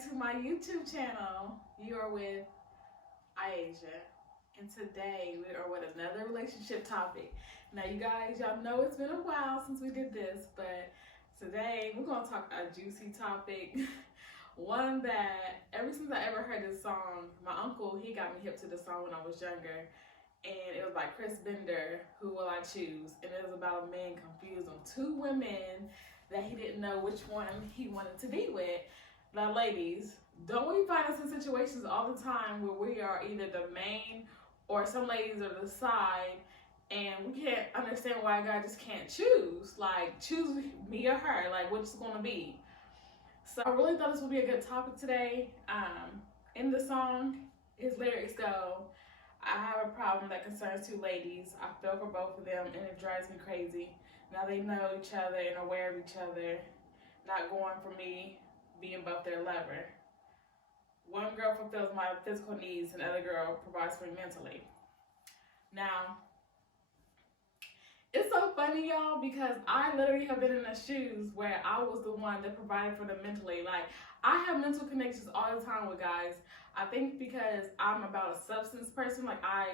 back to my YouTube channel. You are with Asia, and today we are with another relationship topic. Now, you guys, y'all know it's been a while since we did this, but today we're gonna talk a juicy topic. One that ever since I ever heard this song, my uncle he got me hip to this song when I was younger, and it was by Chris Bender, "Who Will I Choose?" And it was about a man confused on two women that he didn't know which one he wanted to be with. Now, ladies, don't we find us in situations all the time where we are either the main or some ladies are the side, and we can't understand why a guy just can't choose? Like, choose me or her, like, which is going to be. So I really thought this would be a good topic today. In the song, his lyrics go, "I have a problem that concerns two ladies. I feel for both of them and it drives me crazy. Now they know each other and are aware of each other. Not going for me, being both their lover. One girl fulfills my physical needs and the other girl provides for me mentally." Now, it's so funny, y'all, because I literally have been in the shoes where I was the one that provided for them mentally. Like, I have mental connections all the time with guys. I think because I'm about a substance person, like I,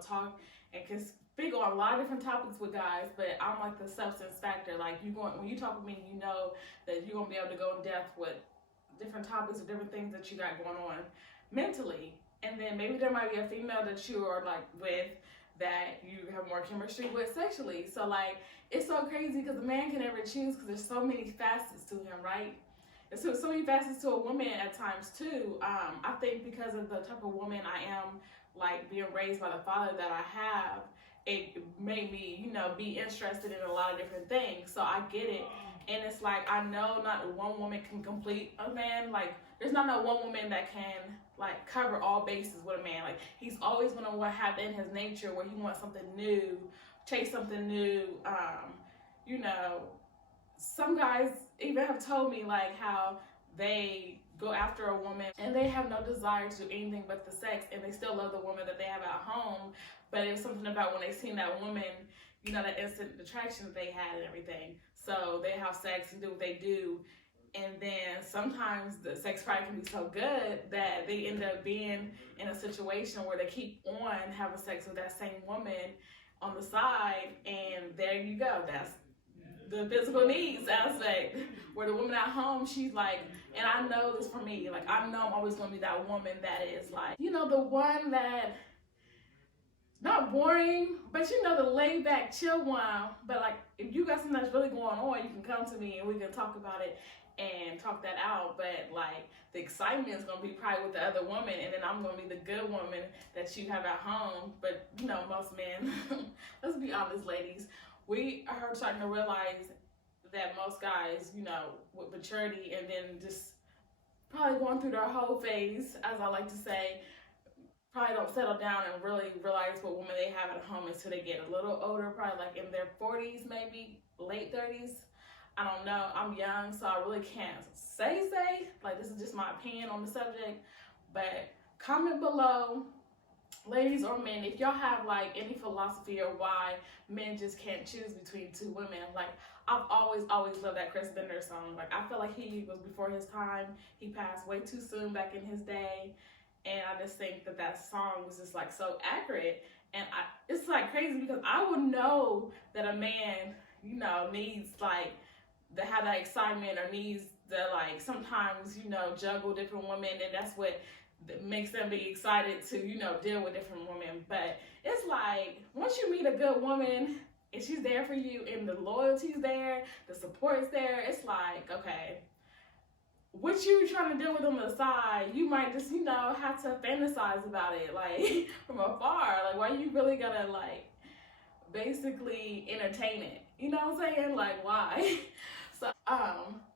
talk and can speak on a lot of different topics with guys, but I'm like the substance factor. Like, when you talk with me, you know that you're gonna be able to go in depth with different topics or different things that you got going on mentally. And then maybe there might be a female that you are like with that you have more chemistry with sexually. So like, it's so crazy because a man can never choose because there's so many facets to him, right? And so many facets to a woman at times too. I think because of the type of woman I am, like being raised by the father that I have, it made me, be interested in a lot of different things. So I get it. And it's like, I know not one woman can complete a man. Like, there's not one woman that can like cover all bases with a man. Like, he's always gonna have in his nature where he wants something new, chase something new. Some guys even have told me like how they go after a woman and they have no desire to do anything but the sex, and they still love the woman that they have at home. But it was something about when they seen that woman, that instant attraction that they had and everything. So they have sex and do what they do. And then sometimes the sex probably can be so good that they end up being in a situation where they keep on having sex with that same woman on the side. And there you go. That's the physical needs aspect. Where the woman at home, she's like, and I know this for me, like I know I'm always going to be that woman that is like, the one that, not boring, but the laid back, chill one. But like, if you got something that's really going on, you can come to me and we can talk about it and talk that out. But like, the excitement is gonna be probably with the other woman, and then I'm gonna be the good woman that you have at home. But most men, let's be honest, ladies, we are starting to realize that most guys, with maturity and then just probably going through their whole phase, as I like to say, probably don't settle down and really realize what woman they have at home until they get a little older, probably like in their 40s, maybe late 30s. I don't know. I'm young, so I really can't say. Like, this is just my opinion on the subject. But comment below, ladies or men, if y'all have like any philosophy or why men just can't choose between two women. Like, I've always loved that Chris Bender song. Like, I feel like he was before his time. He passed way too soon back in his day. And I just think that song was just like so accurate. And it's like crazy because I would know that a man, needs like to have that excitement or needs to like sometimes, juggle different women. And that's what makes them be excited to, deal with different women. But it's like, once you meet a good woman and she's there for you and the loyalty's there, the support's there, it's like, okay, what you trying to deal with on the side, you might just, have to fantasize about it, like, from afar. Like, why you really gotta, like, basically entertain it? You know what I'm saying? Like, why? So,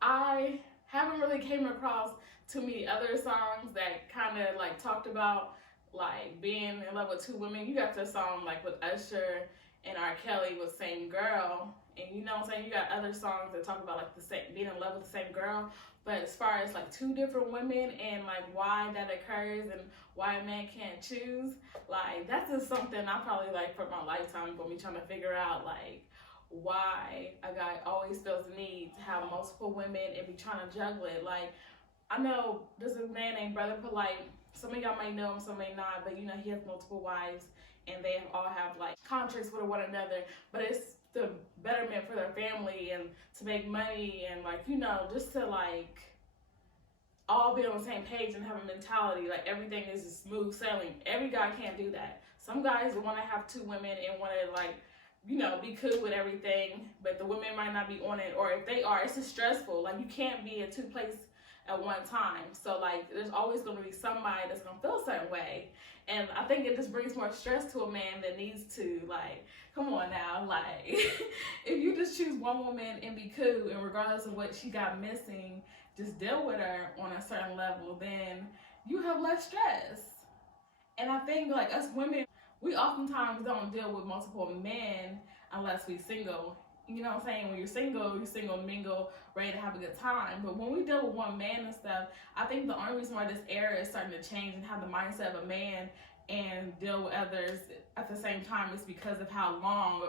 I haven't really came across too many other songs that kind of, like, talked about, like, being in love with two women. You got the song, like, with Usher and R. Kelly with Same Girl. And you know what I'm saying? You got other songs that talk about like being in love with the same girl. But as far as like two different women and like why that occurs and why a man can't choose, like that's just something I probably like for my lifetime gonna be trying to figure out, like why a guy always feels the need to have multiple women and be trying to juggle it. Like, I know there's a man named Brother Polite. Some of y'all might know him, some may not, but you know he has multiple wives, and they all have like contracts with one another. But it's the betterment for their family and to make money and like you know just to like all be on the same page and have a mentality like everything is just smooth sailing. Every guy can't do that. Some guys want to have two women and want to like you know be cool with everything, but the women might not be on it, or if they are, it's just stressful. Like you can't be in two places at one time. So like there's always going to be somebody that's going to feel a certain way, and I think it just brings more stress to a man that needs to like come on now, like if you just choose one woman and be cool and regardless of what she got missing just deal with her on a certain level, then you have less stress. And I think like us women, we oftentimes don't deal with multiple men unless we single. You know what I'm saying? When you're single, mingle, ready to have a good time. But when we deal with one man and stuff, I think the only reason why this era is starting to change and have the mindset of a man and deal with others at the same time is because of how long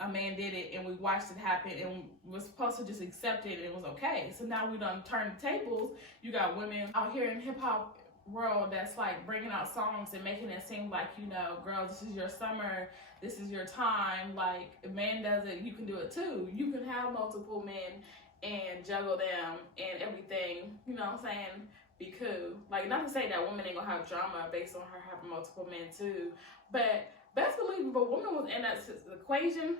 a man did it and we watched it happen and was supposed to just accept it and it was okay. So now we done turned the tables. You got women out here in hip hop world that's like bringing out songs and making it seem like, you know, girl, this is your summer, this is your time. Like, if man does it, you can do it too. You can have multiple men and juggle them and everything, you know what I'm saying? Be cool. Like, not to say that women ain't gonna have drama based on her having multiple men too, but best believe if a woman was in that equation,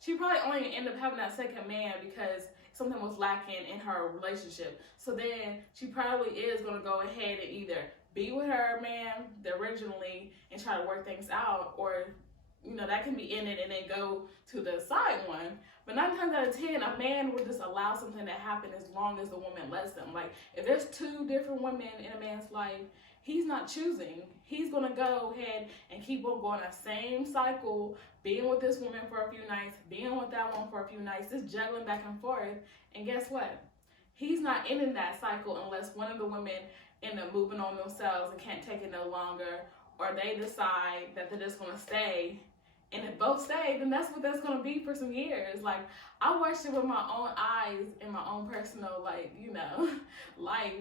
she probably only end up having that second man because something was lacking in her relationship. So then she probably is going to go ahead and either be with her man originally and try to work things out, or you know that can be in it and then go to the side one. But 9 times out of 10, a man will just allow something to happen as long as the woman lets them. Like if there's 2 different women in a man's life, he's not choosing. He's going to go ahead and keep on going that same cycle, being with this woman for a few nights, being with that one for a few nights, just juggling back and forth. And guess what? He's not ending that cycle unless one of the women end up moving on themselves and can't take it no longer, or they decide that they're just going to stay. And if both stay, then that's what that's going to be for some years. Like, I watched it with my own eyes in my own personal, like, you know, life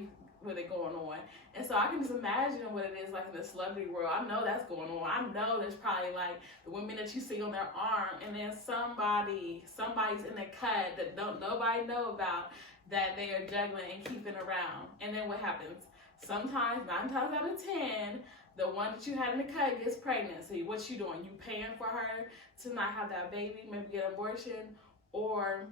with it going on. And so I can just imagine what it is like in the celebrity world. I know that's going on. I know there's probably like the women that you see on their arm, and then somebody's in the cut that nobody know about that they are juggling and keeping around. And then what happens? Sometimes, 9 times out of 10, the one that you had in the cut gets pregnant. So what you doing? You paying for her to not have that baby, maybe get an abortion, or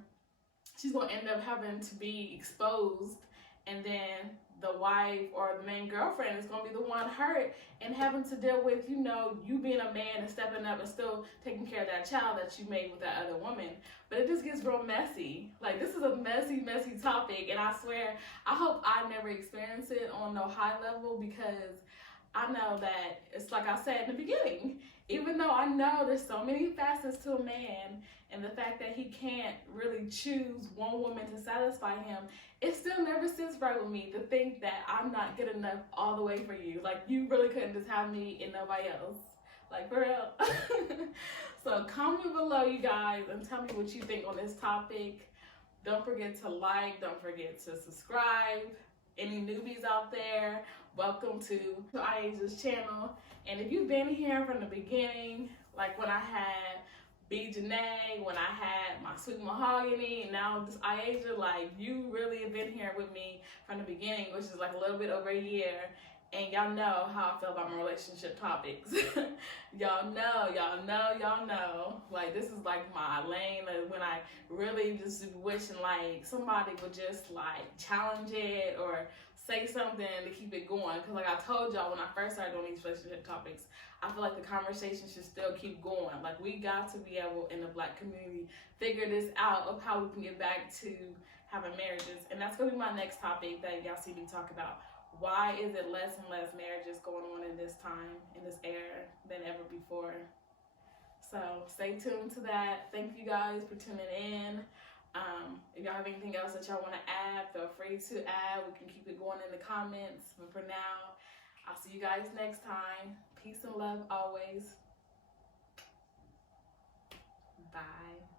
she's going to end up having to be exposed, and then the wife or the main girlfriend is going to be the one hurt and having to deal with, you know, you being a man and stepping up and still taking care of that child that you made with that other woman. But it just gets real messy. Like, this is a messy, messy topic, and I swear, I hope I never experience it on no high level, because I know that it's like I said in the beginning, even though I know there's so many facets to a man and the fact that he can't really choose one woman to satisfy him, it still never sits right with me to think that I'm not good enough all the way for you. Like, you really couldn't just have me and nobody else. Like, for real. So comment below, you guys, and tell me what you think on this topic. Don't forget to like, don't forget to subscribe. Any newbies out there, welcome to Iaja's channel. And if you've been here from the beginning, like when I had B. Janae, when I had my Sweet Mahogany, and now this Iaja, like, you really have been here with me from the beginning, which is like a little bit over a year. And y'all know how I feel about my relationship topics. Y'all know. Like, this is like my lane, like, when I really just wishing like somebody would just like challenge it or say something to keep it going. Because like I told y'all when I first started doing these relationship topics, I feel like the conversation should still keep going. Like, we got to be able in the Black community figure this out of how we can get back to having marriages. And that's going to be my next topic that y'all see me talk about. Why is it less and less marriages going on in this time, in this era, than ever before? So stay tuned to that. Thank you guys for tuning in. If y'all have anything else that y'all want to add, feel free to add. We can keep it going in the comments. But for now, I'll see you guys next time. Peace and love always. Bye.